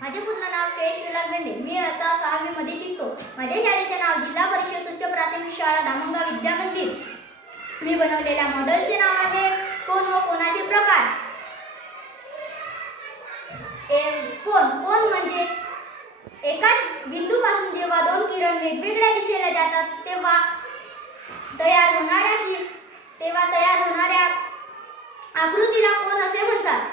माझे पूर्ण नाव श्रेयश विलास भेंडे. मी आता सहावीमध्ये शिकतो. माझ्या शाळेचे नाव जिल्हा परिषद उच्च प्राथमिक शाळा दामंगा विद्या मंदिर. मी बनवलेल्या मॉडेलचे नाव आहे कोण व कोणाचे प्रकार? ए कोण? कोण म्हणजे? एकाच बिंदूपासून जेव्हा दोन किरण वेगवेगळ्या दिशेला जातात तेव्हा तयार होणाऱ्या तेव्हा तयार होणाऱ्या आकृतीला कोण असे म्हणतात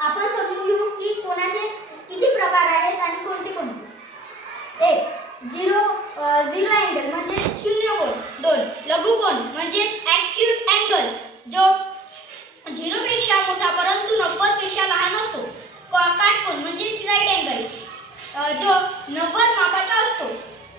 आपण समजून घेऊ की कोणाचे किती प्रकार आहेत आणि कोणते कोणते एक झिरो झिरो अँगल म्हणजे शून्य कोन लघु कोण म्हणजे ॲक्यूट अँगल जो झिरोपेक्षा मोठा परंतु नव्वदपेक्षा लहान असतो. काटकोन म्हणजे राईट अँगल जो नव्वद मापाचा असतो.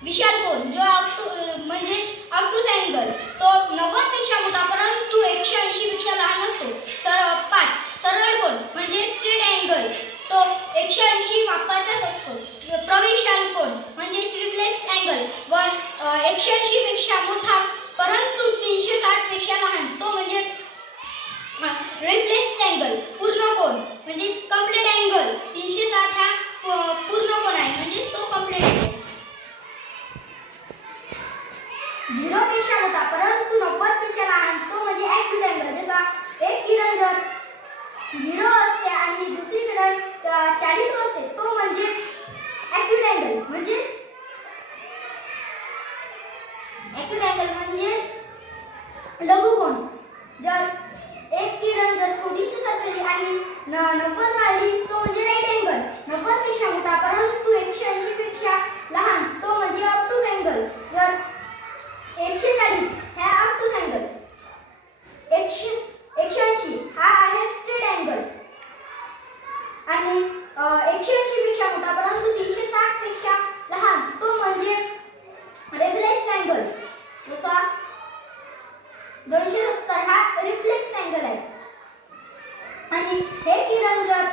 विशाल कोन जो ऑक्टो म्हणजे ऑक्टूस अँगल तो नव्वदपेक्षा मोठा परंतु एकशे ऐंशी पेक्षा लहान असतो. तर पाच सरळ कोन म्हणजे स्ट्रेट अँगल तो एकशे ऐंशी मापाचाच असतो. प्रविशाल कोन म्हणजे ट्रिप्लेक्स अँगल व एकशे ऐंशी पेक्षा मोठा परंतु तीनशे साठपेक्षा लहान तो म्हणजे रिफ्लेक्स अँगल पूर्ण कोण म्हणजे कंप्लीट अँगल तीनशे साठ हा पूर्ण कोण आहे. म्हणजे तो कंप्लीट अँगल झिरो पेक्षा मोठा परंतु नव्वदपेक्षा लहान तो म्हणजे ॲक्यूट अँगल जसा एक किरण जर झिरो असते आणि दुसरी किरण चाळीस असते तो म्हणजे ॲक्यूट अँगल म्हणजे ॲक्यूट अँगल म्हणजेच लघु कोण जर एक किरण जर छोटीशी आली. न- नव्वद आली. तो म्हणजे राईट अँगल नव्वदपेक्षा मोठा परंतु एकशे ऐंशी पेक्षा लहान. तो म्हणजे अप टू अँगल जर एकशे चाळीस अप टू अँगल एकशे एकशे ऐंशी हा आहे स्ट्रेट अँगल आणि एकशे ऐंशी पेक्षा मोठा परंतु तीनशे साठपेक्षा लहान. तो म्हणजे रिफ्लेक्स अँगल जसा दोनशे सत्तर हा रिफ्लेक्स अँगल आहे. आणि हे किरण जर